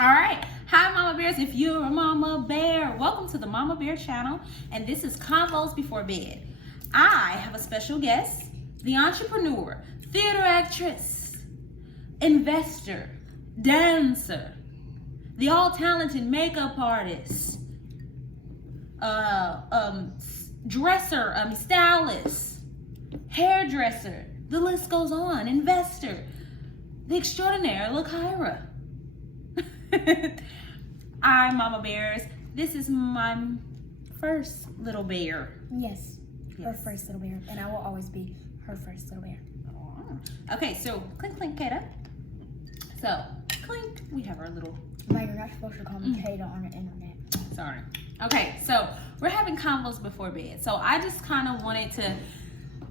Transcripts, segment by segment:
All right. Hi, Mama Bears. If you're a Mama Bear, welcome to the Mama Bear channel. And this is Convos Before Bed. I have a special guest, the entrepreneur, theater actress, investor, dancer, the all-talented makeup artist, dresser, stylist, hairdresser. The list goes on. Investor, the extraordinaire Lakira. Hi, Mama Bears. This is my first little bear. Yes, her first little bear, and I will always be her first little bear. Okay, so clink, clink, Kata. So, clink, we have our little... Mike, you're not supposed to call me Kata on the internet. Sorry. Okay, so we're having convos before bed. So I just kind of wanted to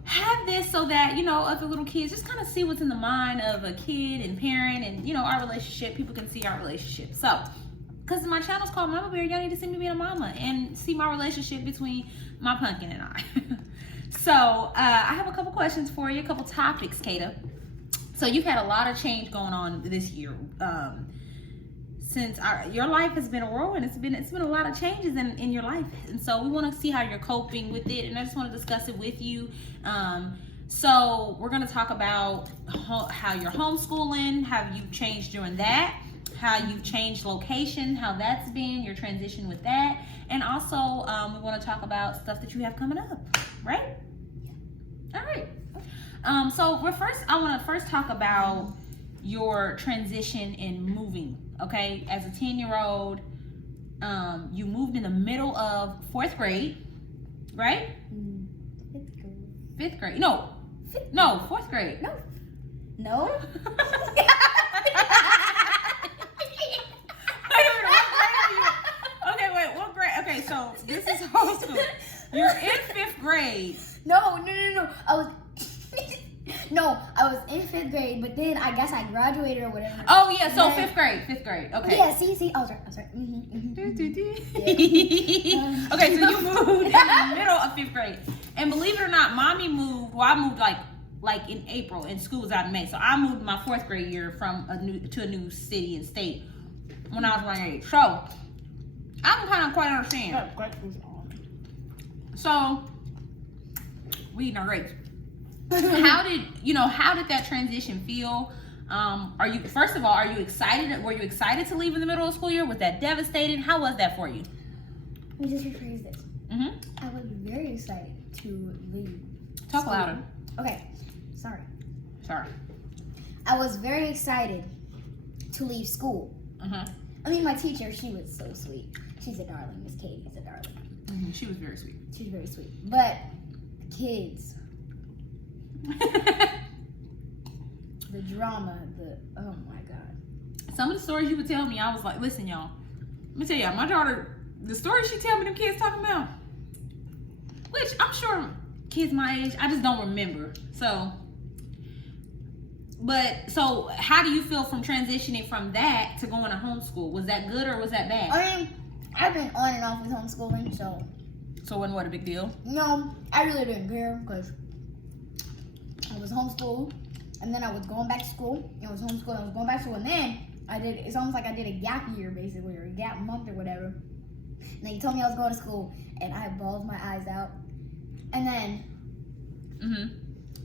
have this so that, other little kids just kind of see what's in the mind of a kid and parent and, our relationship. People can see our relationship. So, because my channel's called Mama Bear, y'all need to see me being a mama and see my relationship between my pumpkin and I. So, I have a couple questions for you, a couple topics, Kata. So, you've had a lot of change going on this year. Since your life has been a whirlwind, it's been a lot of changes in your life, and so we want to see how you're coping with it, and I just want to discuss it with you. So we're going to talk about how you're homeschooling, how you've changed during that, how you've changed location, how that's been, your transition with that, and also we want to talk about stuff that you have coming up, right? All right. So I want to first talk about your transition in moving. Okay, as a 10-year-old, you moved in the middle of 4th grade, right? 5th grade. 5th grade. No, 4th grade. No. Okay, wait, what grade? Okay, so this is homeschool. You're in 5th grade. No. I was in 5th grade, but then I guess I graduated or whatever. Oh yeah, so 5th grade. Okay. Yeah, see, I was right. Yeah. Okay, so you moved in the middle of 5th grade, and believe it or not, Mommy moved. Well, I moved like in April, and school was out in May. So I moved my 4th grade year to a new city and state when I was around your age. So I can kind of quite understand. So we eating our grapes. How did that transition feel? Are you excited? Were you excited to leave in the middle of school year? Was that devastating? How was that for you? Let me just rephrase this. Mm-hmm. I was very excited to leave. Talk school. louder. Okay, sorry. I was very excited to leave school. Uh-huh. I mean, my teacher, she was so sweet. She's a darling. Miss Katie is a darling. Mm-hmm. She was very sweet. She's very sweet. But the kids... the drama, oh my god. Some of the stories you would tell me, I was like, listen, y'all. Let me tell y'all, my daughter, the stories she tell me them kids talking about, which I'm sure kids my age, I just don't remember. So how do you feel from transitioning from that to going to homeschool? Was that good or was that bad? I mean, I've been on and off with homeschooling, so. So it wasn't what a big deal? No, I really didn't care because I was homeschooled, and then I was going back to school. I was homeschooled, I was going back to school, and then it's almost like I did a gap year, basically, or a gap month or whatever. And they told me I was going to school, and I bawled my eyes out. And then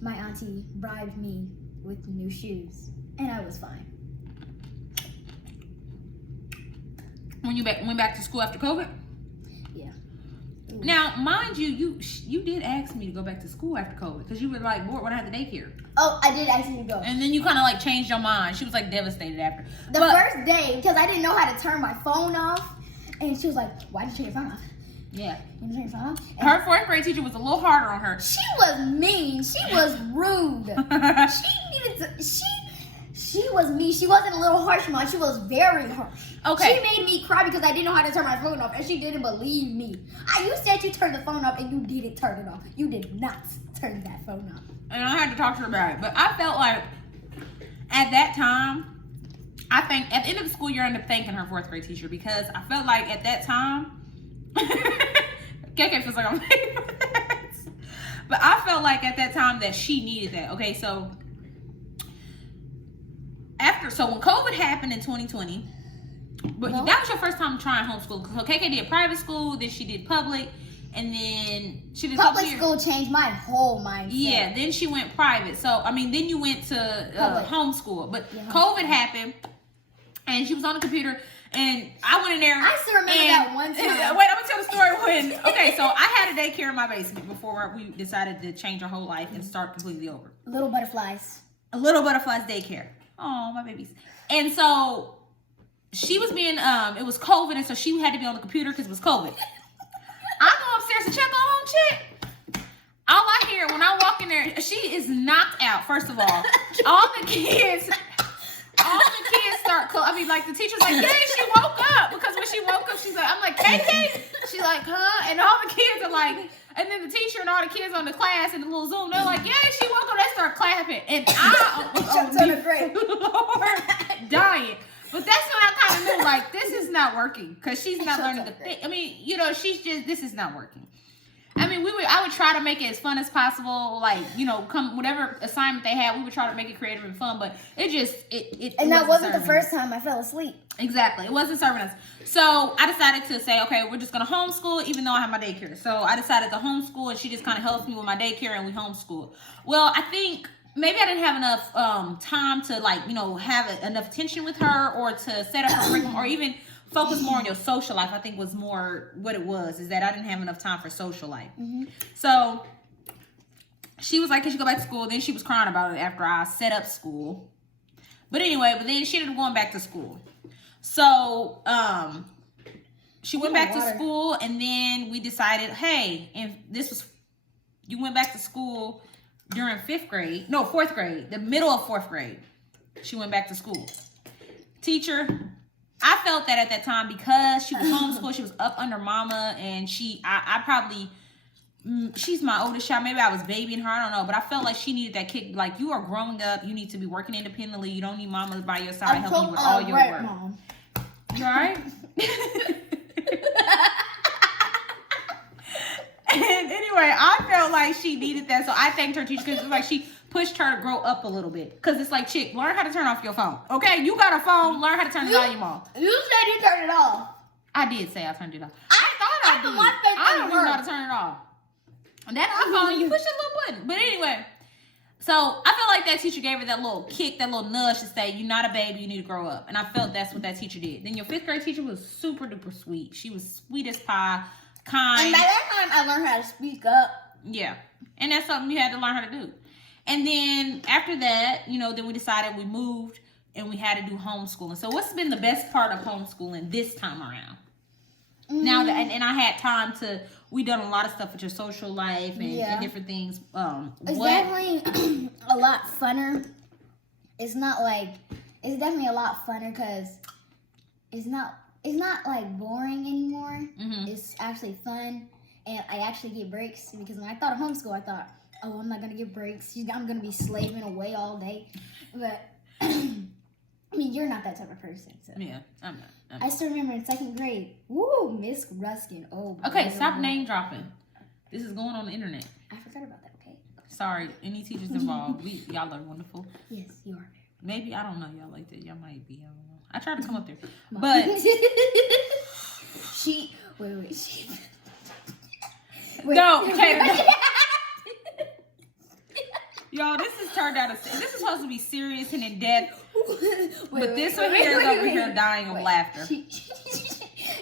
my auntie bribed me with new shoes, and I was fine. When you went back to school after COVID? Yeah. Ooh. Now, mind you, you did ask me to go back to school after COVID because you were like bored when I had the daycare. Oh, I did ask you to go. And then you kind of like changed your mind. She was like devastated after. The first day, because I didn't know how to turn my phone off, and she was like, "Why did you turn your phone off?" Yeah. You turn your phone off? And her 4th grade teacher was a little harder on her. She was mean. She was rude. She was mean. She wasn't a little harsh, Mom. She was very harsh. Okay. She made me cry because I didn't know how to turn my phone off, and she didn't believe me. You said you turned the phone off, and you didn't turn it off. You did not turn that phone off. And I had to talk to her about it. But I felt like at that time, I think at the end of the school year, I ended up thanking her 4th grade teacher because I felt like at that time, KK feels like I'm paying for that. But I felt like at that time that she needed that. Okay, so when COVID happened in 2020, But No. that was your first time trying homeschool. So KK did private school, then she did public, and then she did Public couple school changed my whole mindset. Yeah, then she went private. So I mean, then you went to homeschool. But Yeah, COVID happened, and she was on the computer, and I went in there. I still remember that one time. Wait, I'm gonna tell the story when. Okay, so I had a daycare in my basement before we decided to change our whole life and start completely over. Little butterflies. A Little Butterflies daycare. Oh, my babies. And so she was being it was COVID, and so she had to be on the computer because it was COVID. I go upstairs to check on home chick. All I hear when I walk in there, she is knocked out. First of all the kids start. Like the teacher's like, "Yay, she woke up!" Because when she woke up, she's like, "I'm like, KK." She's like, "Huh?" And all the kids are like, and then the teacher and all the kids on the class and the little Zoom, they're like, "Yay, she woke up!" They start clapping, and I was on the Lord dying. But that's when I kind of knew, like, this is not working because she's not learning the thing. I mean, she's just, this is not working. I mean, I would try to make it as fun as possible. Like, come whatever assignment they had, we would try to make it creative and fun. But it just, And that wasn't the first time I fell asleep. Exactly. It wasn't serving us. So I decided to say, okay, we're just going to homeschool, even though I have my daycare. So I decided to homeschool, and she just kind of helps me with my daycare, and we homeschool. Well, I think maybe I didn't have enough time to, like, have enough attention with her, or to set up her curriculum, or even focus more on your social life. I think was more what it was, is that I didn't have enough time for social life. Mm-hmm. So she was like, "Can she go back to school?" Then she was crying about it after I set up school. But anyway, then she ended up going back to school. So she went back to school, and then we decided, hey, and you went back to school during fourth grade, the middle of fourth grade. She went back to school. Teacher, I felt that at that time, because she was homeschooled, she was up under mama, and she's my oldest child. Maybe I was babying her, I don't know, but I felt like she needed that kick. Like, you are growing up, you need to be working independently. You don't need mama by your side helping you with all your work. Mom. You all right? And anyway, I felt like she needed that, so I thanked her teacher, because it was like she pushed her to grow up a little bit. Because it's like, chick, learn how to turn off your phone. Okay, you got a phone, learn how to turn the volume off. You said you turned it off. I did say I turned it off. I don't know how to turn it off. And that iPhone, you push a little button. But anyway, so I felt like that teacher gave her that little kick, that little nudge to say, you're not a baby, you need to grow up. And I felt that's what that teacher did. Then your fifth grade teacher was super duper sweet. She was sweet as pie, kind. And by that time, I learned how to speak up. Yeah. And that's something you had to learn how to do. And then after that, then we decided we moved, and we had to do homeschooling. So what's been the best part of homeschooling this time around? Mm-hmm. Now that, and I had time to, we done a lot of stuff with your social life and different things. It's definitely a lot funner. It's definitely a lot funner because it's not like boring anymore. Mm-hmm. It's actually fun, and I actually get breaks, because when I thought of homeschool, I thought, oh, I'm not gonna get breaks. I'm gonna be slaving away all day. But I mean, you're not that type of person. So. Yeah, I'm not. I still remember in second grade. Woo, Miss Ruskin. Oh. Okay, stop name dropping. This is going on the internet. I forgot about that. Okay. Sorry, any teachers involved. Y'all are wonderful. Yes, you are. Maybe I don't know y'all like that. Y'all might be. I don't know. I tried to come up there, but no, Taylor. Y'all, this is supposed to be serious and in depth. But this one here is over here dying of laughter.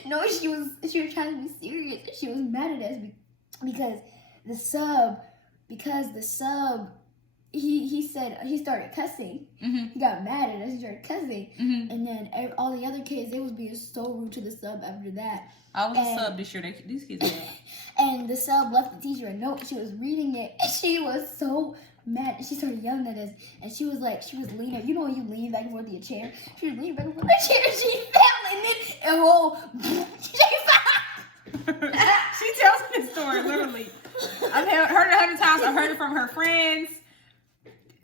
No, she was trying to be serious. She was mad at us because the sub, he said, he started cussing. Mm-hmm. He got mad at us. He started cussing. Mm-hmm. And then all the other kids, they was being so rude to the sub after that. I was a sub this year. These kids are mad. And the sub left the teacher a note. She was reading it, and she was so mad. She started yelling at us, and she was leaning. You know when you lean back and forth in your chair? She was leaning back and forth in the chair, and she fell, and then she tells me this story, literally. I've heard it 100 times. I've heard it from her friends.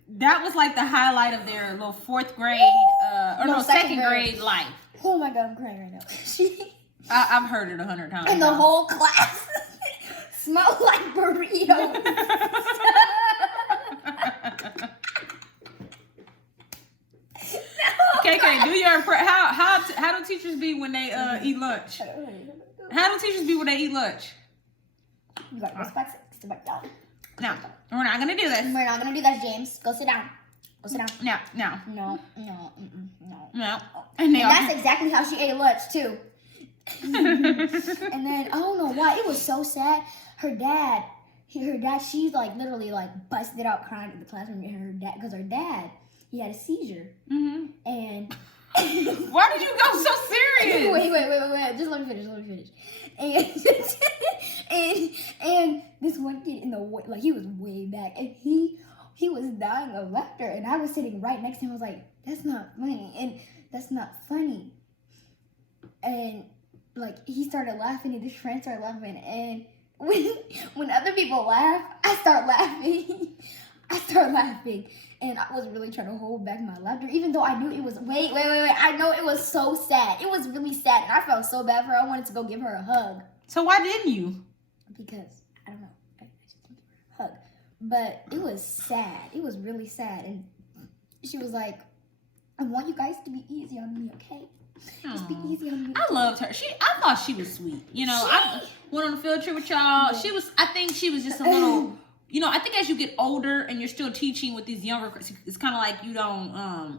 That was like the highlight of their little fourth grade, second grade life. Oh my God, I'm crying right now. I've heard it 100 times. And the whole class smelled like burritos. No. KK, do your how do teachers be when they eat lunch? How do teachers be when they eat lunch? You got respect. Sit back down. No, we're not gonna do this. We're not gonna do that, James. Go sit down. Go sit down. No. No. And that's exactly how she ate lunch too. And then I don't know why it was so sad. Her dad, she's like literally like busted out crying in the classroom. And her dad, because her dad, he had a seizure. Mm-hmm. And why did you go so serious? Wait. Just let me finish. And this one kid in the like he was way back, and he was dying of laughter, and I was sitting right next to him. I was like, "That's not funny," and that's not funny. And like he started laughing, and his friend started laughing, and when other people laugh, I start laughing. And I was really trying to hold back my laughter, even though I knew it was, wait. I know it was so sad. It was really sad, and I felt so bad for her. I wanted to go give her a hug. So why didn't you? Because, I don't know, I just didn't give her a hug. But it was sad. It was really sad. And she was like, I want you guys to be easy on me, okay? Just be easy on me. I loved her. I thought she was sweet. You know, I went on a field trip with y'all. Yeah. I think she was just a little... You know, I think as you get older and you're still teaching with these younger, it's kind of like you don't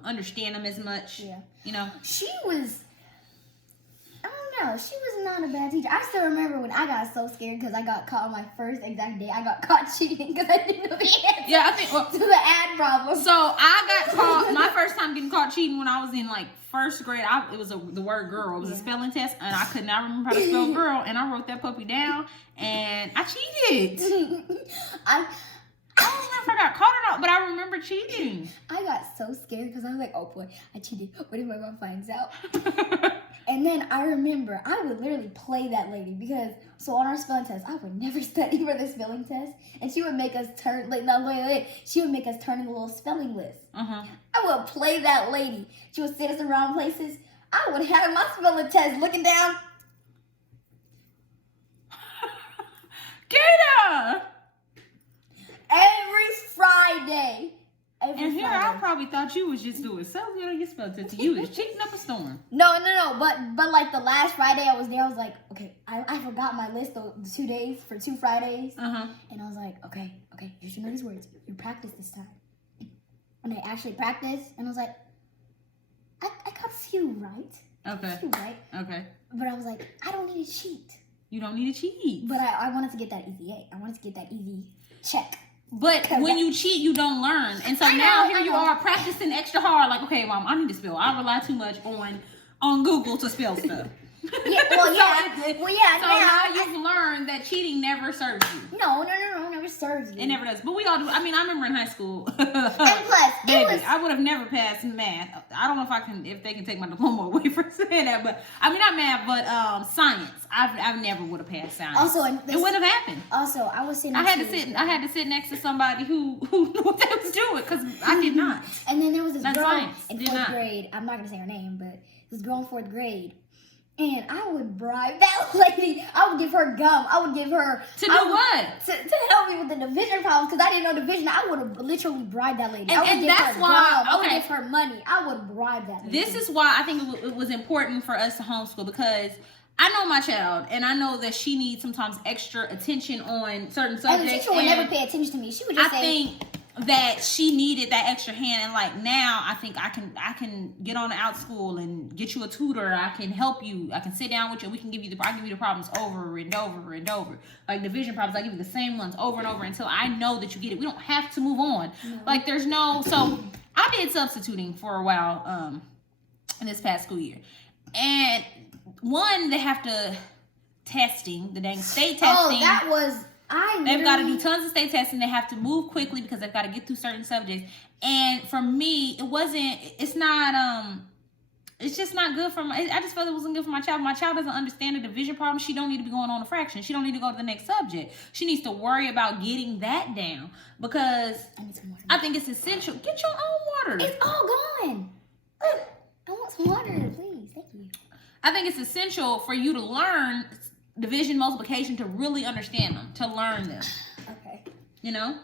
understand them as much. Yeah. You know? She was, I don't know, she was not a bad teacher. I still remember when I got so scared because I got caught on my first exam day. I got caught cheating because I didn't know the answer. Yeah, I think to the ad problem. So I got caught, my first time getting caught cheating when I was in like first grade. It was the word girl. It was a spelling test, and I could not remember how to spell girl, and I wrote that puppy down, and I cheated. I don't know if I got caught or not, but I remember cheating. I got so scared because I was like, oh boy, I cheated. What if my mom finds out? And then I remember I would literally play that lady because, so on our spelling test, I would never study for the spelling test. And she would make us turn, she would make us turn in a little spelling list. Uh-huh. I would play that lady. She would sit us around places. I would have my spelling test looking down. Kata! Every Friday. And here I probably thought you was just doing something. You know, you spelled it to you. Was cheating up a storm. No. But like the last Friday I was there, I was like, okay, I forgot my list the 2 days for 2 Fridays. Uh-huh. And I was like, okay, you should know these words. You practice this time. And I actually practiced, and I was like, I got a few right. Okay. Okay. But I was like, I don't need to cheat. You don't need to cheat. But I wanted to get that easy A. I wanted to get that easy check. But when you cheat, you don't learn. And so now here you are practicing extra hard. Like, okay, Mom, I need to spell. I rely too much on Google to spell stuff. Yeah, So now you've learned that cheating never serves you. No, never serves you. It never does. But we all do. I mean, I remember in high school. And plus, I would have never passed math. I don't know if they can take my diploma away for saying that, but I mean not math, but science. I never would have passed science. Also, it wouldn't have happened. Also, I was sitting. I had to sit next to somebody who knew what they was doing because I did not. And then there was this girl in 4th grade. I'm not gonna say her name, but this girl in 4th grade. And I would bribe that lady. I would give her gum. I would give her... To do what? To help me with the division problems. Because I didn't know division. I would have literally bribed that lady. And that's why... I would give her money. I would bribe that lady. This is why I think it was important for us to homeschool. Because I know my child. And I know that she needs sometimes extra attention on certain subjects. And the teacher would never pay attention to me. She would just say... I think that she needed that extra hand, and like now I think I can get on the out school and get you a tutor. I can help you. I can sit down with you. We can give you the problems over and over and over. Like division problems, I give you the same ones over and over until I know that you get it. We don't have to move on. No. Like there's no. So I did substituting for a while in this past school year, and they have to testing the dang state testing. Oh, that was. They've got to do tons of state testing. They have to move quickly because they've got to get through certain subjects. And for me, it's just not good for I just felt it wasn't good for my child. My child doesn't understand the division problem. She don't need to be going on a fraction. She don't need to go to the next subject. She needs to worry about getting that down because I think it's essential. Get your own water. It's all gone. I want some water, please. Thank you. I think it's essential for you to learn division, multiplication, to really understand them, to learn them. Okay. You know?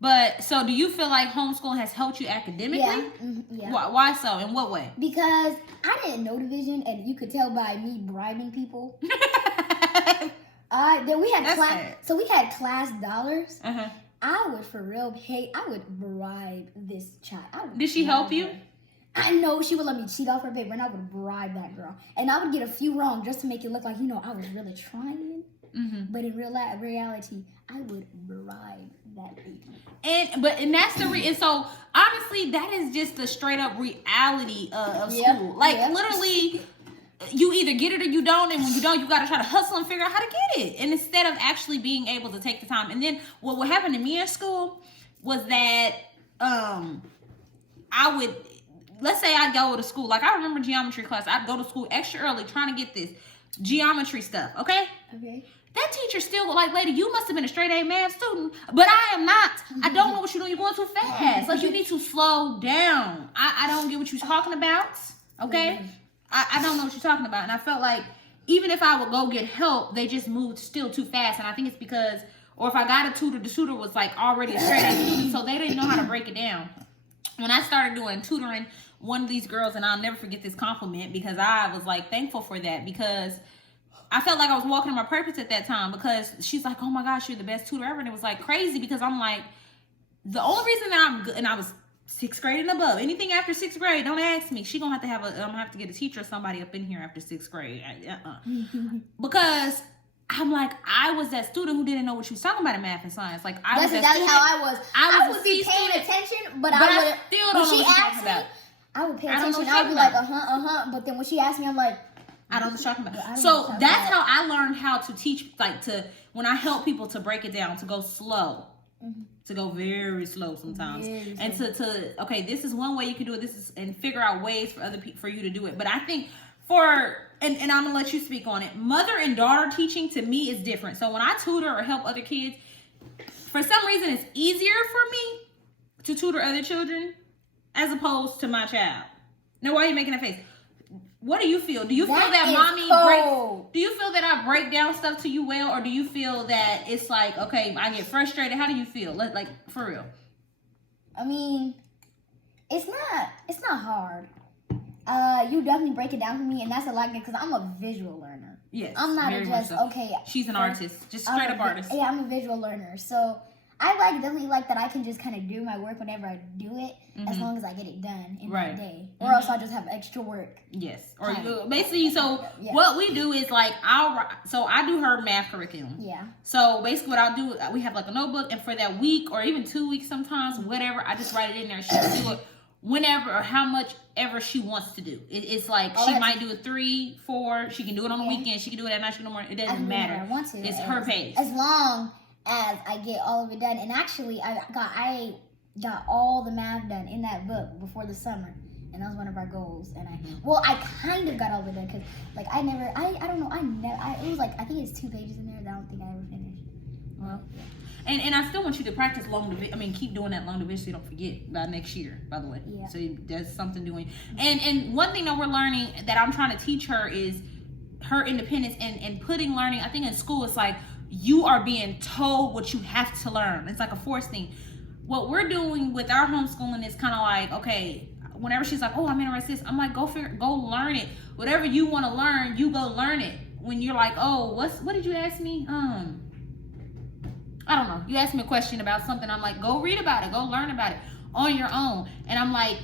But so, do you feel like homeschooling has helped you academically? Yeah. Why so? In what way? Because I didn't know division, and you could tell by me bribing people. Then we had class. So we had class dollars. I would for real pay. I would bribe this child. Did she help you? I know she would let me cheat off her paper, and I would bribe that girl, and I would get a few wrong just to make it look like I was really trying. But in reality, I would bribe that baby. And that's the and so honestly, that is just the straight up reality of school. Like literally, you either get it or you don't, and when you don't, you got to try to hustle and figure out how to get it. And instead of actually being able to take the time, and then what happened to me in school was that I would. Let's say I go to school. Like, I remember geometry class. I'd go to school extra early trying to get this geometry stuff, okay? Okay. That teacher still like, lady, you must have been a straight A math student, but I am not. I don't know what you're doing. You're going too fast. Like, you need to slow down. I don't get what you're talking about, okay? I don't know what you're talking about. And I felt like even if I would go get help, they just moved still too fast. And I think it's because, or if I got a tutor, the tutor was like already a straight A student, so they didn't know how to break it down. When I started doing tutoring, one of these girls, and I'll never forget this compliment because I was like thankful for that, because I felt like I was walking in my purpose at that time, because she's like, oh my gosh, you're the best tutor ever. And it was like crazy, because I'm like, the only reason that I'm good, and I was 6th grade and above, anything after 6th grade, don't ask me. She gonna have I'm gonna have to get a teacher or somebody up in here after 6th grade. Because I'm like, I was that student who didn't know what she was talking about in math and science. Like, I was that that's student. how I was. I would be paying student, attention, but I would still don't know what she's talking about. I would pay I don't know attention. what I would be she's like, but then when she asked me, I'm like, I don't know what you're talking about. So that's how I learned how to teach, like when I help people to break it down, to go slow, to go very slow sometimes, and to okay, this is one way you can do it. And figure out ways for other people, for you to do it. But I think and I'm gonna let you speak on it. Mother and daughter teaching to me is different. So when I tutor or help other kids, for some reason it's easier for me to tutor other children as opposed to my child. Now, why are you making that face? What do you feel? Do you feel that mommy breaks? Do you feel that I break down stuff to you well, or do you feel that it's like, okay, I get frustrated? How do you feel? Like, for real? I mean, it's not hard. You definitely break it down for me, and that's a lot, because I'm a visual learner. Yes, I'm not just so. Okay. She's an artist, just straight up artist. Yeah, I'm a visual learner, so I definitely like that I can just kind of do my work whenever I do it, as long as I get it done in my day, or else I'll just have extra work. Yes, or basically, so what we do is like I do her math curriculum. Yeah. So basically, what I'll do, we have like a notebook, and for that week or even 2 weeks sometimes, whatever, I just write it in there. She can do it whenever or how much ever she wants to do. It's like she might do it 3, 4. She can do it on the weekend. She can do it at night. She can do it morning. It doesn't matter. I want to. It's her pace. As long as I get all of it done. And actually, I got all the math done in that book before the summer. And that was one of our goals. And I kind of got all of it done, because like I don't know, it was like, I think it's 2 pages in there that I don't think I ever finished. Well, and I still want you to practice long division. I mean, keep doing that long division so you don't forget by next year, by the way. Yeah. So that's something doing. And one thing that we're learning that I'm trying to teach her is her independence and putting learning. I think in school it's like you are being told what you have to learn. It's like a forced thing. What we're doing with our homeschooling is kind of like, okay, whenever she's like, oh, I'm interested in this, I'm like, go learn it. Whatever you want to learn, you go learn it. When you're like, oh, what did you ask me? I don't know. You asked me a question about something. I'm like, go read about it. Go learn about it on your own. And I'm like,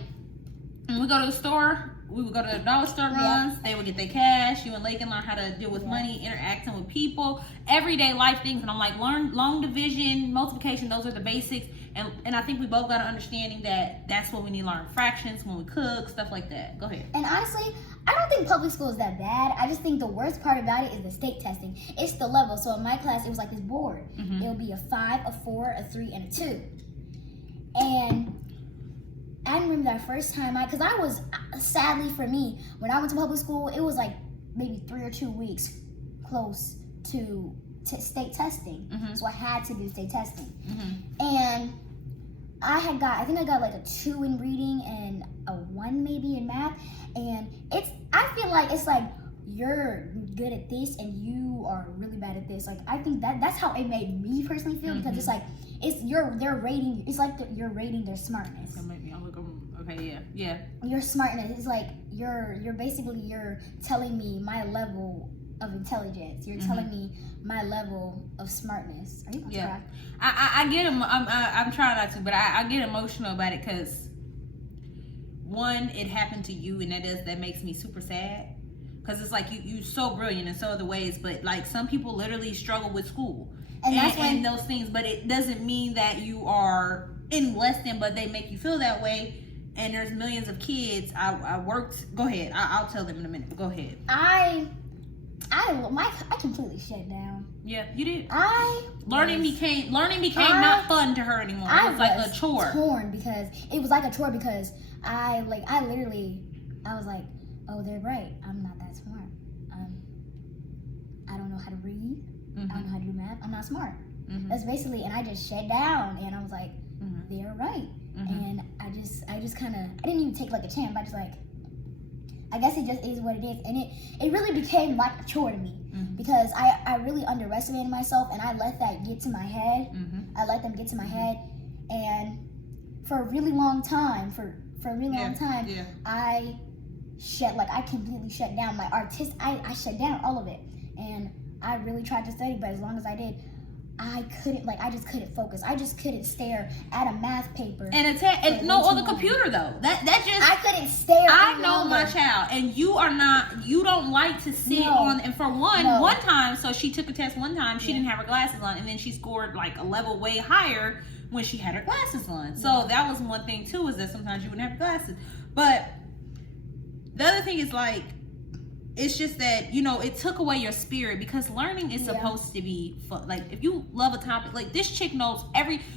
when we go to the store, we would go to the dollar store runs. They would get their cash. You and Lake can learn how to deal with money, interacting with people, everyday life things. And I'm like, learn long division, multiplication. Those are the basics. And I think we both got an understanding that that's what we need to learn. Fractions, when we cook, stuff like that. Go ahead. And honestly, I don't think public school is that bad. I just think the worst part about it is the state testing. It's the level. So in my class, it was like this board. It'll be a 5, a 4, a 3, and a 2. And I remember that first time because I was, sadly for me, when I went to public school, it was like maybe 3 or 2 weeks close to state testing. So I had to do state testing. And I think I got like a 2 in reading and a 1 maybe in math. And I feel like it's like you're good at this and you are really bad at this. Like, I think that's how it made me personally feel, because it's like they're rating. It's like you're rating their smartness. It's gonna make me look. Okay, yeah. Your smartness is like you're telling me my level of intelligence. You're telling me my level of smartness. Are you gonna cry? I get I'm trying not to, but I get emotional about it because one, it happened to you, and that makes me super sad. Because it's like you so brilliant in so other ways, but like some people literally struggle with school and those things, but it doesn't mean that you are in less than, but they make you feel that way. And there's millions of kids. I worked. Go ahead. I'll tell them in a minute. But go ahead. I completely shut down. Yeah, you did. Learning became not fun to her anymore. It was like a chore. Torn because it was like a chore because I was like, oh, they're right. I'm not that smart. I don't know how to read. I don't know how to do math. I'm not smart. That's basically, and I just shut down, and I was like, they're right. And I just kind of, I didn't even take like a chance. I just like, I guess it just is what it is. And it really became like a chore to me because I really underestimated myself, and I let that get to my head. I let them get to my head, and for a really long time, I completely shut down my I shut down all of it, and I really tried to study, but as long as I did, I just couldn't focus. I just couldn't stare at a math paper. And on the computer though. I couldn't stare. I know my child, and you don't like to sit on, and for one time, so she took a test one time, she didn't have her glasses on, and then she scored like a level way higher when she had her glasses on. So that was one thing too, is that sometimes you wouldn't have your glasses. But the other thing is like, it's just that, it took away your spirit, because learning is supposed to be fun. Like, if you love a topic, like this chick knows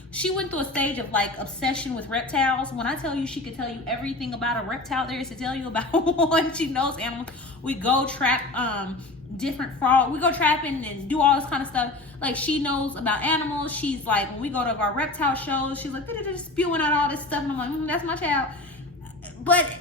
she went through a stage of like obsession with reptiles. When I tell you she could tell you everything about a reptile there is to tell you about one. She knows animals. We go trap different frog. We go trapping and do all this kind of stuff. Like, she knows about animals. She's like, when we go to our reptile shows, she's like spewing out all this stuff, and I'm like, that's my child. But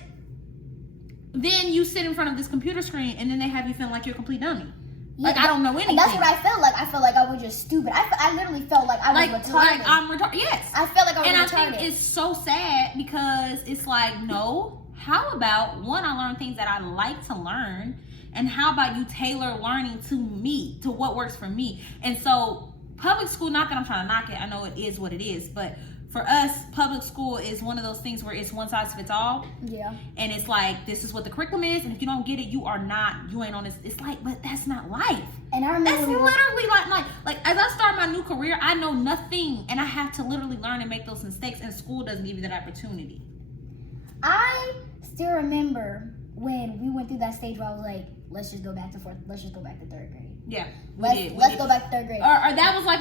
then you sit in front of this computer screen, and then they have you feeling like you're a complete dummy. Yeah, like, I don't know anything. And that's what I felt like. I felt like I was just stupid. I literally felt like I was retarded. Like I'm retarded. Yes. I felt like I was retarded. And I think it's so sad, because it's like, no. How about, one, I learn things that I like to learn, and how about you tailor learning to me, to what works for me? And so public school, not that I'm trying to knock it, I know it is what it is, but for us, public school is one of those things where it's one size fits all. Yeah. And it's like, this is what the curriculum is, and if you don't get it, you ain't on this. It's like, but that's not life. And I remember that's literally like as I start my new career, I know nothing, and I have to literally learn and make those mistakes, and school doesn't give you that opportunity. I still remember when we went through that stage where I was like, let's just go back to third grade. Yeah, let's go back to third grade. Or that was like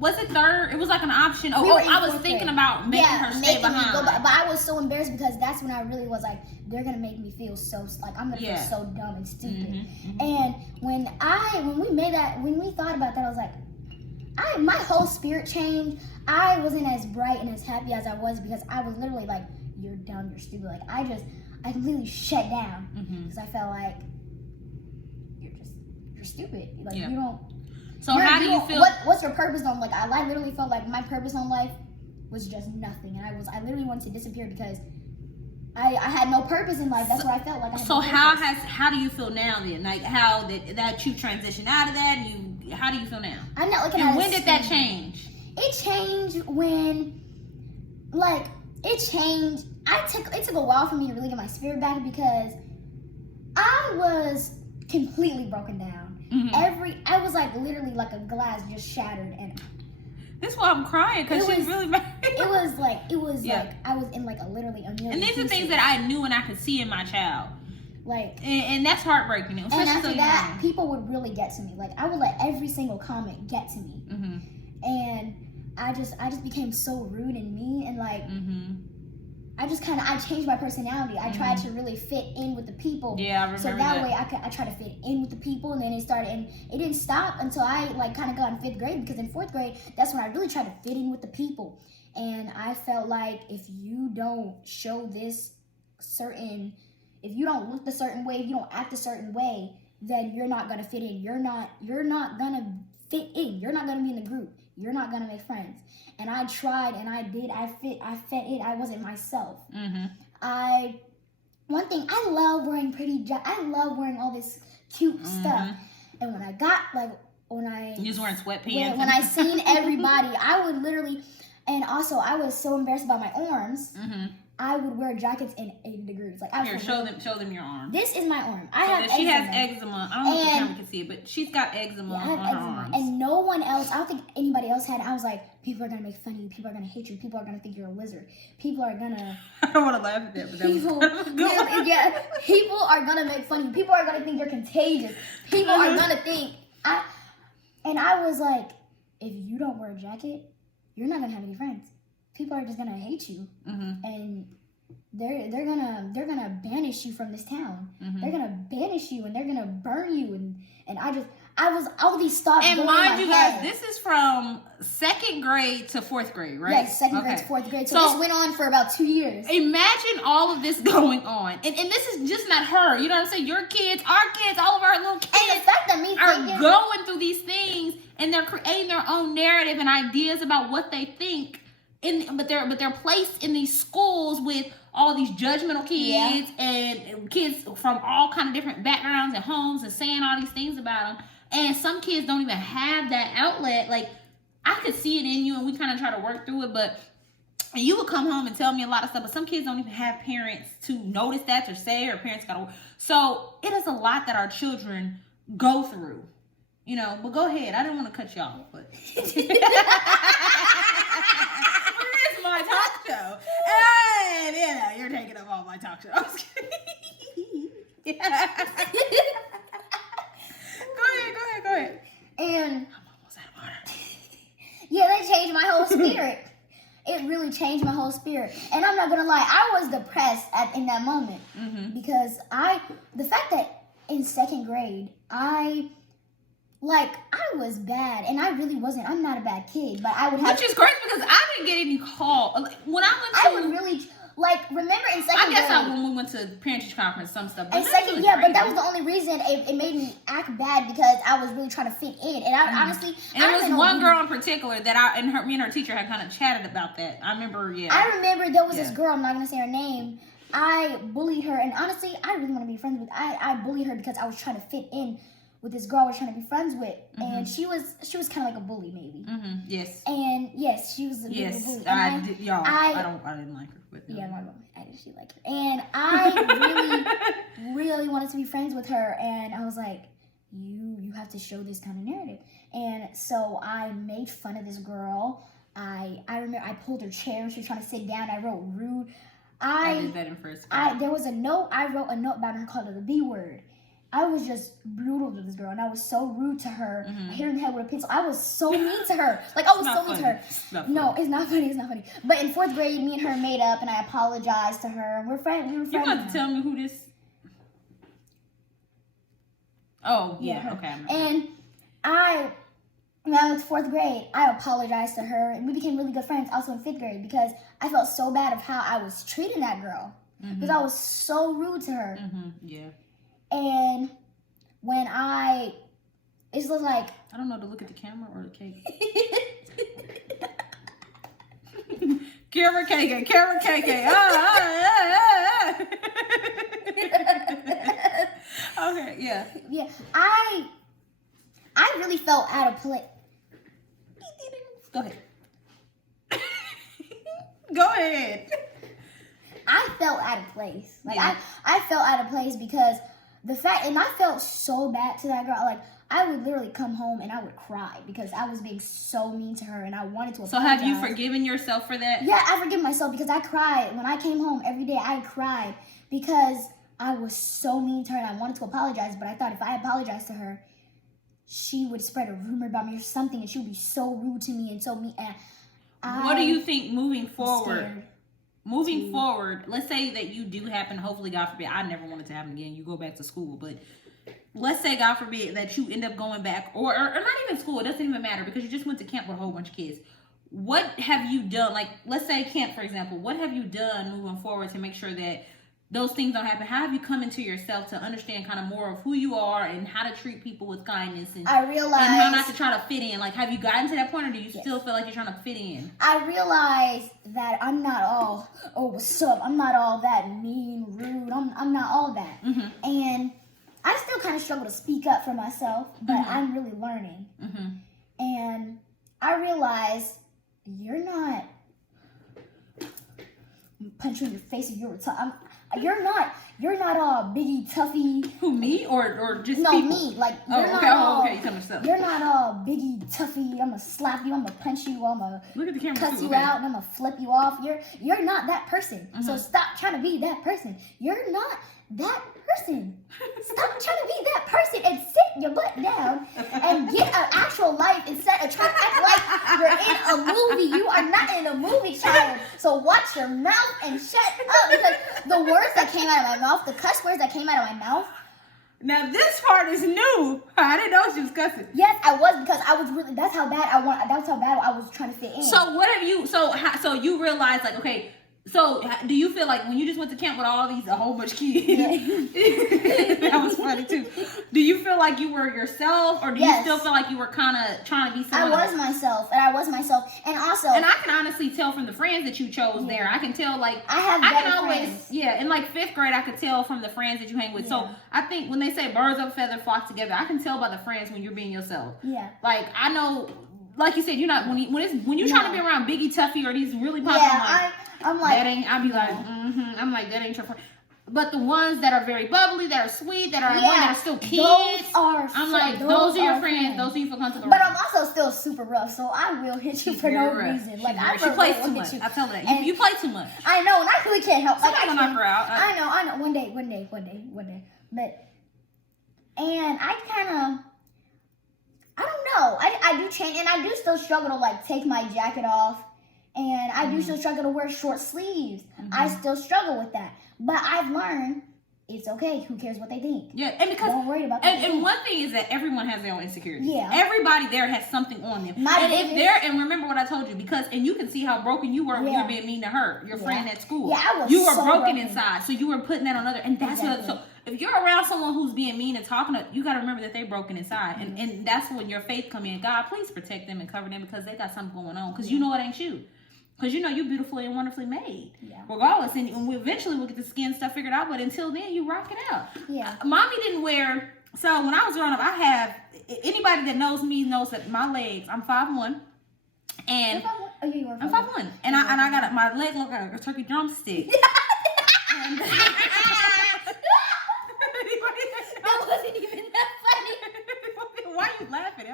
was it third? It was like an option. I was thinking about making her stay behind. But I was so embarrassed, because that's when I really was like, they're gonna make me feel so like I'm gonna feel so dumb and stupid. And when we thought about that, I was like, my whole spirit changed. I wasn't as bright and as happy as I was, because I was literally like, you're dumb, you're stupid. Like, I completely shut down, because I felt like you're stupid. Like, you don't. So how do you feel? What's your purpose on? Like, I literally felt like my purpose on life was just nothing, and I literally wanted to disappear, because I had no purpose in life. That's what I felt like. How do you feel now then? Like, how that you transitioned out of that, and how do you feel now? I'm not looking at it. And when did that change? It changed when, it took a while for me to really get my spirit back, because I was completely broken down. I was like literally like a glass just shattered, and that's why I'm crying, because she's really mad. It was like I was in like literally a million. And these are things that I knew and I could see in my child. Like, and that's heartbreaking. And after that, people would really get to me. Like, I would let every single comment get to me, and I just became so rude and mean, and like. I changed my personality. I tried to really fit in with the people. Yeah, I remember so that way I tried to fit in with the people, and then it started, and it didn't stop until I kind of got in 5th grade, because in 4th grade, that's when I really tried to fit in with the people. And I felt like, if you don't show if you don't look a certain way, if you don't act a certain way, then you're not gonna fit in. You're not gonna fit in. You're not gonna be in the group. You're not gonna make friends. And I tried, and I did. I fit in. I wasn't myself. One thing, I love wearing I love wearing all this cute stuff. And when I got you was wearing sweatpants. When I seen everybody, I would literally, and also I was so embarrassed about my arms. I would wear jackets in 80 degrees. Like, I was show them your arm. This is my arm. She has eczema. I don't know if the camera can see it, but she's got eczema on her arms. And no one else, I don't think anybody else had. I was like, people are gonna make fun of you. People are gonna hate you. People are gonna think you're a lizard. People are gonna. I don't want to laugh at that, but that was good. Yeah, people are gonna make fun of you. People are gonna think you're contagious. People are gonna think. And I was like, if you don't wear a jacket, you're not gonna have any friends. People are just gonna hate you, and they're gonna banish you from this town. They're gonna banish you, and they're gonna burn you, and I was all these thoughts. And going in mind my you, head. guys, this is from 2nd grade to 4th grade, right? Yes, 2nd grade to 4th grade. So this went on for about 2 years. Imagine all of this going on, and this is just not her. You know what I'm saying? Your kids, our kids, all of our little kids, and the fact that me are going through these things, and they're creating their own narrative and ideas about what they think. But they're placed in these schools with all these judgmental kids and kids from all kind of different backgrounds and homes and saying all these things about them. And some kids don't even have that outlet. Like, I could see it in you, and we kind of try to work through it, but you would come home and tell me a lot of stuff, but some kids don't even have parents to notice that or say, or parents gotta. So it is a lot that our children go through, you know. But go ahead. I didn't want to cut you off, but. My talk show, and yeah, you're taking up all my talk show. I was kidding. Go ahead. And I'm almost out of water. Yeah, that changed my whole spirit. It really changed my whole spirit. And I'm not gonna lie, I was depressed in that moment because the fact that in 2nd grade I was bad, and I really wasn't. I'm not a bad kid, but I would have. Which is great because I didn't get any call. When I would really remember in 2nd grade. I guess when we went to parent-teacher conference, some stuff. And second, but that was the only reason it made me act bad because I was really trying to fit in, and I honestly. And there was one girl in particular that me and her teacher had kind of chatted about that. I remember, I remember there was this girl. I'm not gonna say her name. I bullied her, and honestly, I really want to be friends with. I bullied her because I was trying to fit in with this girl I was trying to be friends with, and she was kind of like a bully, maybe. Yes. And yes, she was a bully. I didn't like her. But no. Yeah, my mom, I didn't like her, and I really wanted to be friends with her, and I was like, you have to show this kind of narrative, and so I made fun of this girl. I remember I pulled her chair and she was trying to sit down. I wrote rude. I did that in 1st grade. There was a note. I wrote a note about her called her the B word. I was just brutal to this girl, and I was so rude to her. I hit her in the head with a pencil. I was so mean to her. I was so mean to her. No, it's not funny. It's not funny. But in 4th grade, me and her made up, and I apologized to her. And we were friends. You got to tell me who this? Oh yeah, okay. And when I was 4th grade, I apologized to her, and we became really good friends. Also in 5th grade, because I felt so bad of how I was treating that girl, because I was so rude to her. Yeah. And when it's like... I don't know, to look at the camera or the cake. Camera cake. Okay, yeah. Yeah, I really felt out of place. Go ahead. Go ahead. I felt out of place. I felt out of place because... and I felt so bad to that girl. I would literally come home and I would cry because I was being so mean to her and I wanted to apologize. So have you forgiven yourself for that? Yeah, I forgive myself because I cried. When I came home every day, I cried because I was so mean to her and I wanted to apologize. But I thought if I apologized to her, she would spread a rumor about me or something, and she would be so rude to me and so mean. What do you think moving forward? Moving forward, let's say that you do happen, hopefully, God forbid, I never want it to happen again, you go back to school, but let's say, God forbid, that you end up going back, or not even school, it doesn't even matter, because you just went to camp with a whole bunch of kids. What have you done, let's say camp, for example, what have you done moving forward to make sure that those things don't happen? How have you come into yourself to understand kind of more of who you are and how to treat people with kindness and I realized, and how not to try to fit in? Like, have you gotten to that point, or do you still feel like you're trying to fit in? I realized that I'm not all, oh, what's up? I'm not all that mean, rude. I'm not all that. Mm-hmm. And I still kind of struggle to speak up for myself, but Mm-hmm. I'm really learning. Mm-hmm. And I realized you're not punch you in your face if you were tough. You're not all biggie toughy. Who, me or just No, people? me. Like Oh, you're okay. not all, Okay. You tell yourself. You're not all biggie toughy. I'm gonna slap you. I'm gonna punch you. I'm gonna Look at the camera. cuss too. you Okay. out, and I'm gonna flip you off. You're not that person. So stop trying to be that person. You're not that person. Stop trying to be that person and sit your butt down and get an actual life instead of trying to act like you're in a movie. You are not in a movie, child. So watch your mouth and shut up, because the words that came out of my mouth, the cuss words that came out of my mouth. Now this part is new. I didn't know she was cussing. Yes, I was, because I was really. That's how bad I was trying to fit in. So what have you? So you realize, like, okay. So do you feel like when you just went to camp with a whole bunch of kids? Yeah. That was funny too. Do you feel like you were yourself, or do you still feel like you were kind of trying to be someone? I was myself, and also. And I can honestly tell from the friends that you chose there. I can tell, like, I can always friends. In like 5th grade, I could tell from the friends that you hang with. Yeah. So I think when they say birds of a feather flock together, I can tell by the friends when you're being yourself. Yeah. Like, I know, like you said, you're not when you're trying to be around Biggie Tuffy or these really popular. Yeah, I'm like that ain't. I'll be like, I'm like, that ain't your friend. But the ones that are very bubbly, that are sweet, that are ones that are still kids, I'm like, those are your friends. Those who you feel comfortable. But I'm also still super rough, so I will hit you for no reason. Like she plays too much. I tell her that you play too much. I know, and I really can't help. Like, I knock her out. I know. One day. But and I kind of. I don't know. I do change, and I do still struggle to, like, take my jacket off, and I do still struggle to wear short sleeves. I still struggle with that, but I've learned it's okay. Who cares what they think? Yeah, and because don't worry about that. And one thing is that everyone has their own insecurities. Yeah, everybody there has something on them. And remember what I told you, and you can see how broken you were when you were being mean to her, your friend at school. Yeah, I was. You were so broken inside, so you were putting that on other, and that's what. So if you're around someone who's being mean and talking, you got to remember that they're broken inside, and that's when your faith come in. God, please protect them and cover them, because they got something going on. Because you know it ain't you. Because you know you're beautifully and wonderfully made. Yeah. Regardless, and we eventually will get the skin stuff figured out. But until then, you rock it out. Yeah. Mommy didn't wear. So when I was growing up, I have, anybody that knows me knows that my legs. I'm 5'1", and I'm 5'1", and I got my leg look like a turkey drumstick. That wasn't even that funny. Why are you laughing?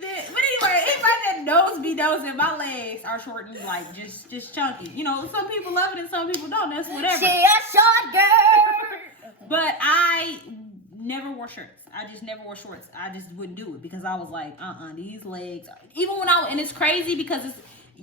But anyway, anybody that knows me knows that my legs are short and, like, just chunky. You know, some people love it and some people don't. That's whatever. She a short girl. But I never wore shirts. I just never wore shorts. I just wouldn't do it because I was like, these legs. Even when and it's crazy because it's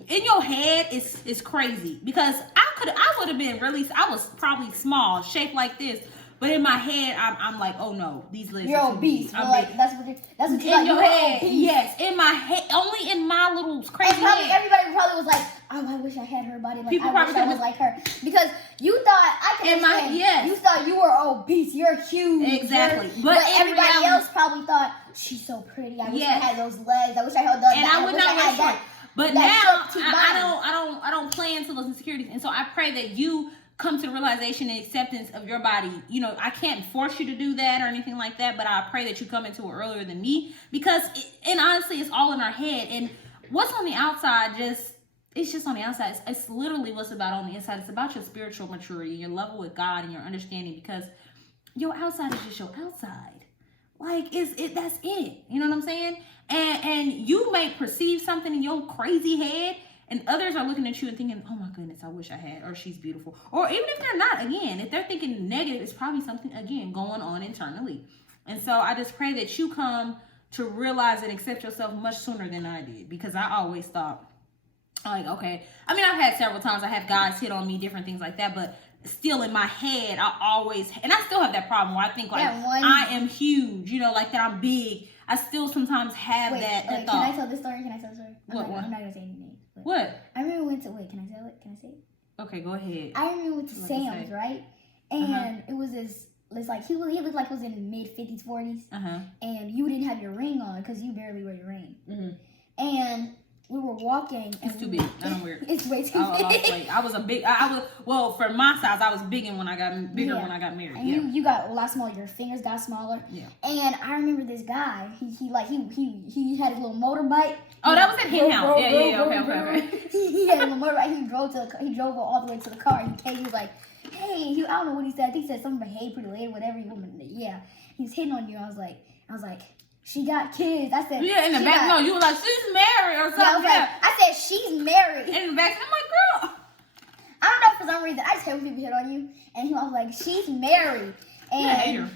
in your head. It's crazy because I would have been really. I was probably small, shaped like this. But in my head, I'm like, oh no, these legs you're are too obese. big. Like, that's what you in like. Your head. Obese. Yes, in my head, only in my little crazy head. Everybody probably was like, oh, I wish I had her body. Like, People I wish I was like her. Because you thought, you thought you were obese. You're huge. Exactly. But everybody else probably thought, she's so pretty. I wish I had those legs. I wish I had those. And I would not wear shorts. But now, I don't play into those insecurities. And so I pray that you come to the realization and acceptance of your body. You know, I can't force you to do that or anything like that, but I pray that you come into it earlier than me, because and honestly, it's all in our head. And what's on the outside, it's just on the outside. It's literally what's about on the inside. It's about your spiritual maturity, your level with God, and your understanding, because your outside is just your outside. Like, that's it. You know what I'm saying? And you may perceive something in your crazy head, and others are looking at you and thinking, oh my goodness, I wish I had, or she's beautiful. Or even if they're not, again, if they're thinking negative, it's probably something, again, going on internally. And so I just pray that you come to realize and accept yourself much sooner than I did, because I always thought, like, okay. I mean, I've had several times, I have guys hit on me, different things like that, but still in my head, I always, and I still have that problem where I think, like, I am huge, you know, like that I'm big. I still sometimes have that thought. Can I tell this story? What? I'm not going to say any names. What? I remember we went to, can I tell it? Can I say it? Okay, go ahead. I remember we went to Sam's, right? and it was this. It's like he looked like he was in his mid-50s, 40s, and you didn't have your ring on because you barely wear your ring. And we were walking. And it's too big. I don't wear it. It's way too big. I was a big. Well, for my size, I was bigger when I got married. And you got a lot smaller. Your fingers got smaller. Yeah. And I remember this guy. He had a little motorbike. Oh, that was at his house. Yeah. Okay. He had a little motorbike. He drove all the way to the car. He was like, hey, I don't know what he said. I think he said something about, hey, pretty lady, whatever you woman. Yeah, he was hitting on you. I was like, she got kids. I said, yeah, in the back. No, you were like, she's married or something. Yeah, I said, she's married. In the back, I'm like, girl. I don't know for some reason. I just hate when people hit on you. And he was like, she's married. And yeah, I hate her.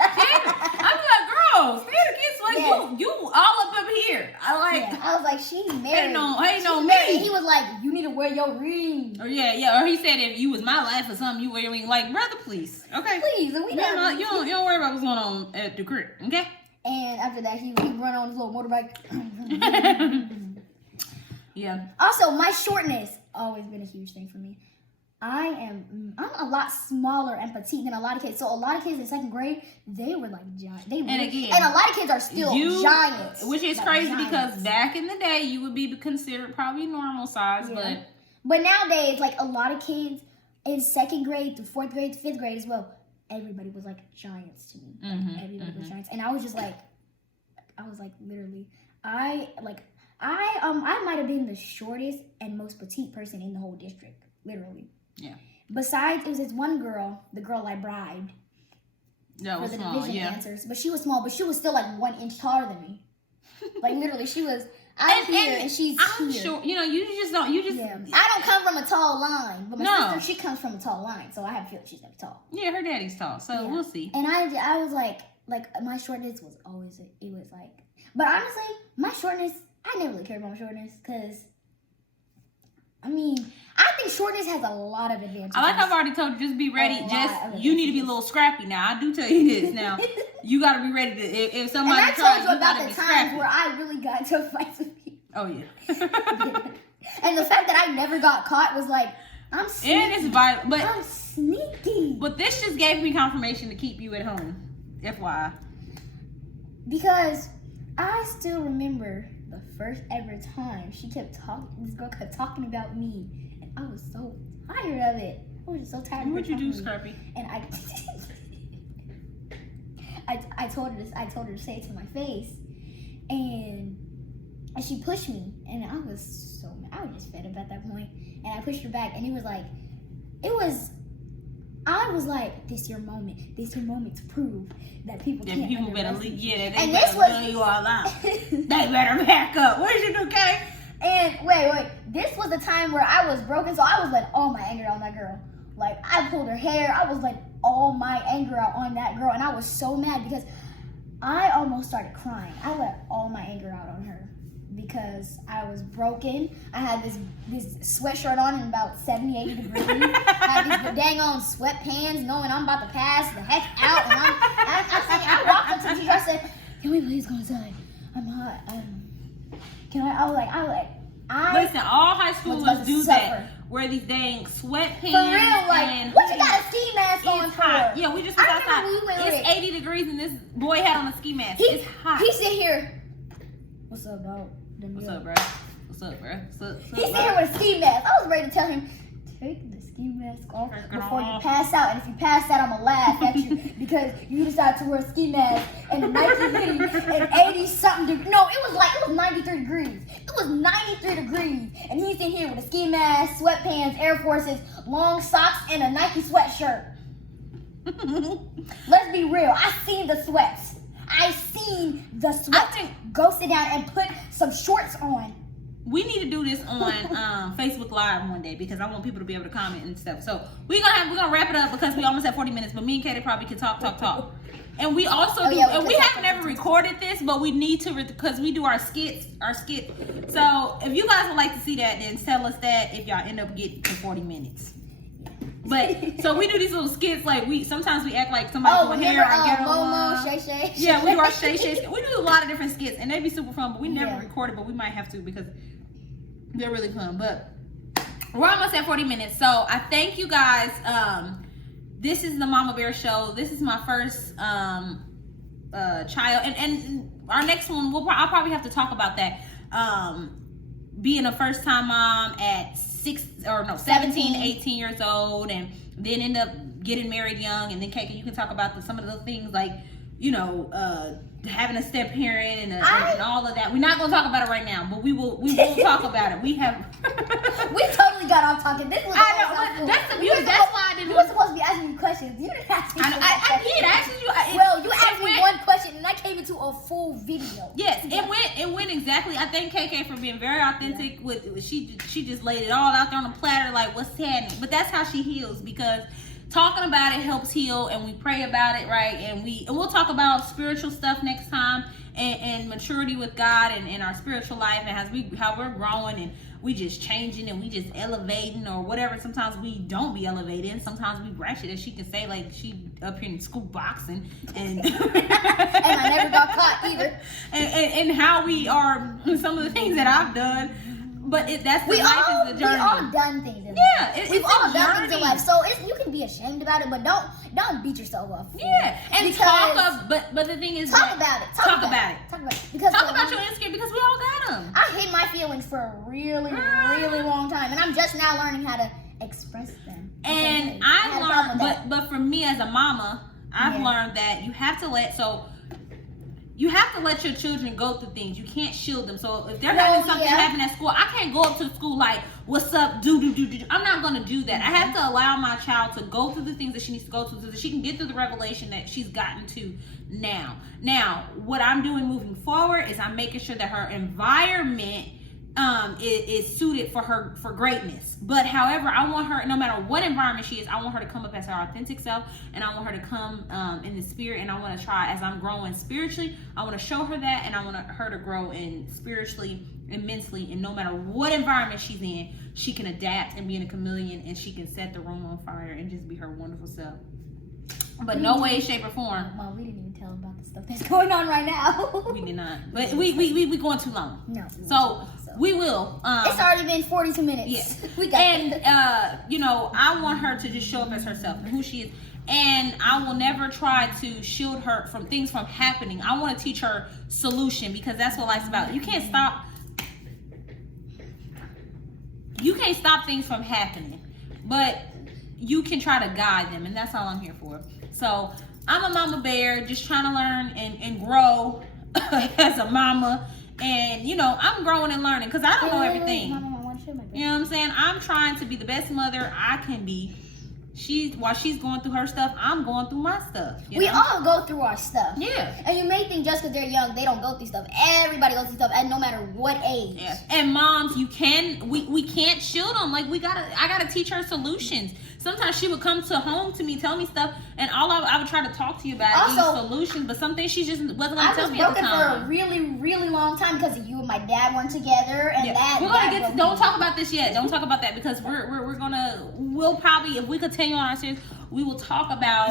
I'm like, girl, stay the kids like you all up here. I was like, she's married. Ain't no me. Married. He was like, you need to wear your ring. Or or he said if you was my life or something, you wear your ring. Like, brother, please, okay, please. And you don't worry about what's going on at the crib, okay? And after that, he run on his little motorbike. Yeah. Also, my shortness always been a huge thing for me. I'm a lot smaller and petite than a lot of kids. So a lot of kids in second grade, they were like giants. And a lot of kids are still giants. Which is crazy because back in the day, you would be considered probably normal size, but nowadays, like a lot of kids in second grade to fourth grade to fifth grade as well, everybody was like giants to me. Everybody was giants, and I was literally, I might have been the shortest and most petite person in the whole district, literally. Yeah. Besides, it was this one girl, the girl I bribed for the division answers. But she was small, but she was still like 1 inch taller than me. Like literally, she was here and she's I'm here. sure, you just don't. I don't come from a tall line, but my sister, she comes from a tall line, so I have a feeling she's gonna be tall. Yeah, her daddy's tall, so we'll see. And I was like my shortness was always but honestly, my shortness, I never really cared about my shortness because. I mean, I think shortness has a lot of advantages. I've already told you, just be ready. You need to be a little scrappy now. I do tell you this now. You got to be ready to if somebody tries. And I told you about the times where I really got into fights with people. Oh yeah. And the fact that I never got caught was like, I'm sneaky. And it's violent, but I'm sneaky. But this just gave me confirmation to keep you at home, FYI. Because I still remember the first ever time this girl kept talking about me, and I was so tired of it. I was just so tired. What'd you do, Scrappy? And I told her to say it to my face, and she pushed me, and I was just fed up at that point, and I pushed her back, and I was like, this your moment to prove that people can't underestimate you. And this was you all out. They better back up. What did you do, Kay? And wait, this was the time where I was broken, so I was letting all my anger out on that girl. Like, I pulled her hair, I was letting all my anger out on that girl, and I was so mad because I almost started crying. I let all my anger out on her because I was broken. I had this sweatshirt on in about 70, 80 degrees. I had these dang on sweatpants knowing I'm about to pass the heck out. And I walked up to the teacher, I said, can we please go inside? I'm hot. Listen, all high schoolers do that. Wear these dang sweatpants. For real, like, what you got a ski mask on for? Yeah, we just was outside. It's 80 degrees and this boy had on a ski mask. It's hot. He sit here. What's up, dog? What's up, bro? He sit here with a ski mask. I was ready to tell him, take the ski mask off before you pass out. And if you pass out, I'm going to laugh at you because you decided to wear a ski mask and the Nike hoodie and 80-something degrees. No, it was 93 degrees. It was 93 degrees. And he's in here with a ski mask, sweatpants, Air Forces, long socks, and a Nike sweatshirt. Let's be real. I seen the sweats. Go sit down and put some shorts on. We need to do this on Facebook Live one day because I want people to be able to comment and stuff. So we're gonna wrap it up because we almost have 40 minutes. But me and Katie probably could talk. And we also and we haven't ever recorded this, but we need to because we do our skits. So if you guys would like to see that, then tell us that if y'all end up getting to 40 minutes. But so we do these little skits like sometimes we act like somebody doing hair. Momo, Shay Shay. Yeah, we do our Shay Shay. We do a lot of different skits and they'd be super fun, but we never record it, but we might have to because they're really fun. But We're almost at 40 minutes. So I thank you guys. This is the Mama Bear Show. This is my first child. And our next one, I'll probably have to talk about that. Being a first time mom at 17, 18 years old, and then end up getting married young. And then KK, you can talk about some of the things like, you know, having a step parent and all of that. We're not going to talk about it right now, but we will talk about it. We totally got off talking. This was that's why I didn't. You were supposed to be asking me questions. You didn't ask me. I did. I asked you. Well, you asked me one question, and I came into a full video. Yes, it went exactly. I thank KK for being very authentic. With she just laid it all out there on the platter, like what's happening. But that's how she heals, because talking about it helps heal, and we pray about it, right? And we'll talk about spiritual stuff next time, and maturity with God, and our spiritual life, and how we're growing, and we just changing, and we just elevating or whatever. Sometimes we don't be elevating. Sometimes we ratchet, as she can say, like she up here in school boxing, and and I never got caught either. And how we are, some of the things that I've done. But life is the journey. We all done things in life. Yeah, we've all done things in life. So you can be ashamed about it, but don't beat yourself up. Yeah, and but the thing is, talk about it. Talk about it. Because talk about your insecurities, because we all got them. I hid my feelings for a really, really long time, and I'm just now learning how to express them. And I've learned, but for me as a mama, I've learned that you have to let your children go through things. You can't shield them. So if they're having something happen at school, I can't go up to the school like, what's up, do. I'm not going to do that. I have to allow my child to go through the things that she needs to go through so that she can get through the revelation that she's gotten to now. Now, what I'm doing moving forward is I'm making sure that her environment is suited for greatness. But however, I want her, no matter what environment she is, I want her to come up as her authentic self, and I want her to come in the spirit, and I want to try, as I'm growing spiritually, I want to show her that, and I want her to grow in spiritually, immensely, and no matter what environment she's in, she can adapt and be in a chameleon, and she can set the room on fire and just be her wonderful self. But no way, shape, or form. Well, we didn't even tell them about the stuff that's going on right now. We did not. But we going too long. No. So we will. It's already been 42 minutes. Yes. We got I want her to just show up as herself and who she is. And I will never try to shield her from things from happening. I want to teach her solution, because that's what life's about. You can't stop things from happening, but you can try to guide them, and that's all I'm here for. So I'm a mama bear, just trying to learn and grow as a mama. And I'm growing and learning, because I don't know everything. You know what I'm saying? I'm trying to be the best mother I can be. While she's going through her stuff, I'm going through my stuff. We all go through our stuff. Yeah. And you may think just because they're young, they don't go through stuff. Everybody goes through stuff, and no matter what age. Yeah. And moms, we can't shield them. Like I gotta teach her solutions. Sometimes she would come home to me, tell me stuff, and I would try to talk to you about solutions, but some things she just wasn't going to tell me at the time. I was broken for a really, really long time because you and my dad weren't together, and we're gonna don't talk about this yet. Don't talk about that, because we'll probably, if we continue on our series, we will talk about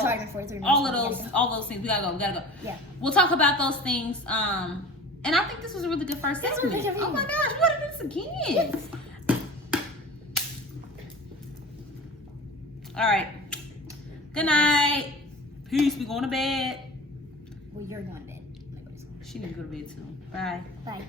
all those things. We gotta go. Yeah. We'll talk about those things. And I think this was a really good first segment. Oh my gosh, we gotta do this again. Yes. All right. Good night. Peace. We going to bed. Well, you're going to bed. She needs to go to bed too. Bye. Bye.